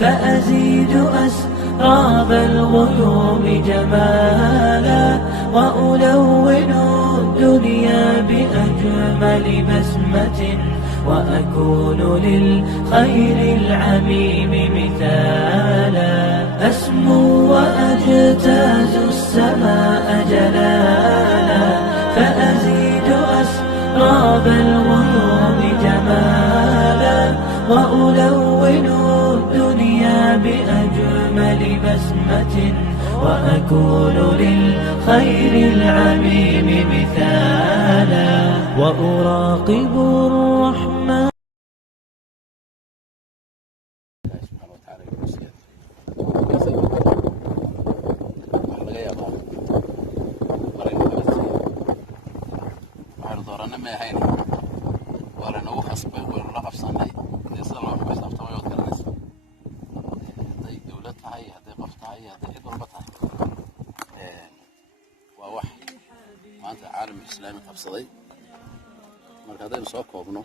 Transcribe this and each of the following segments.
فأزيد أسراب الغيوم جمالا وألون الدنيا بأجمل بسمة وأكون للخير العميم مثالا أسمو وأجتاز السماء جلالا فأزيد أسراب الغيوم جمالا وألون الدنيا بأجمل بسمة وأكون للخير العميم مثالا وأراقب الرحمن سبحانه وتعالى يوصيه laga yaabaa maraynu galasii waxaynu dooranna ma ahayn waa lanagu khasbay waynu la qabsannay sida loo xisaabtamay ood garanaysa hadday dawlad tahay hadday qof tahay hadday cid walba tahay waa wax maanta caalamka islaami qabsaday marka haddaynu soo koobno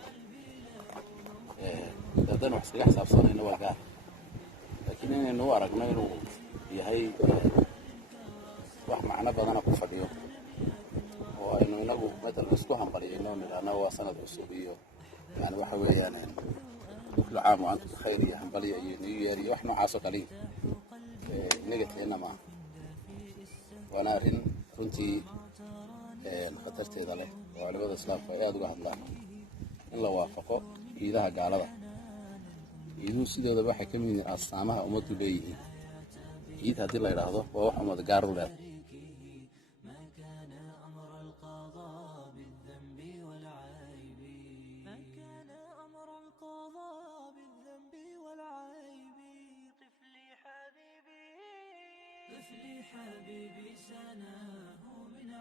haddaynu wax iskaga xisaabsanayno waa gaar laakiin inaynu u aragno inuu yahay wax macno badana ku fadhiyo oo aynu inagu matalan isku hambaliyayno nidhaahno waa sanad cusub iyo yani waxa weeyaan kullu caam wa antum bikhayr iyo hambaliya iyo new year iyo wax noocaas oo kale negateena ma waana arrin runtii khatarteeda leh oo culimada islaamka ay aad uga hadlaan in la waafaqo ciidaha gaalada ciiduhu sidoodaba waxay ka mid yihiin astaamaha ummaddu leeyihiin ciid haddii la yidhaahdo waa wax ummad gaar u leedahay طفلي حبيبي سناه من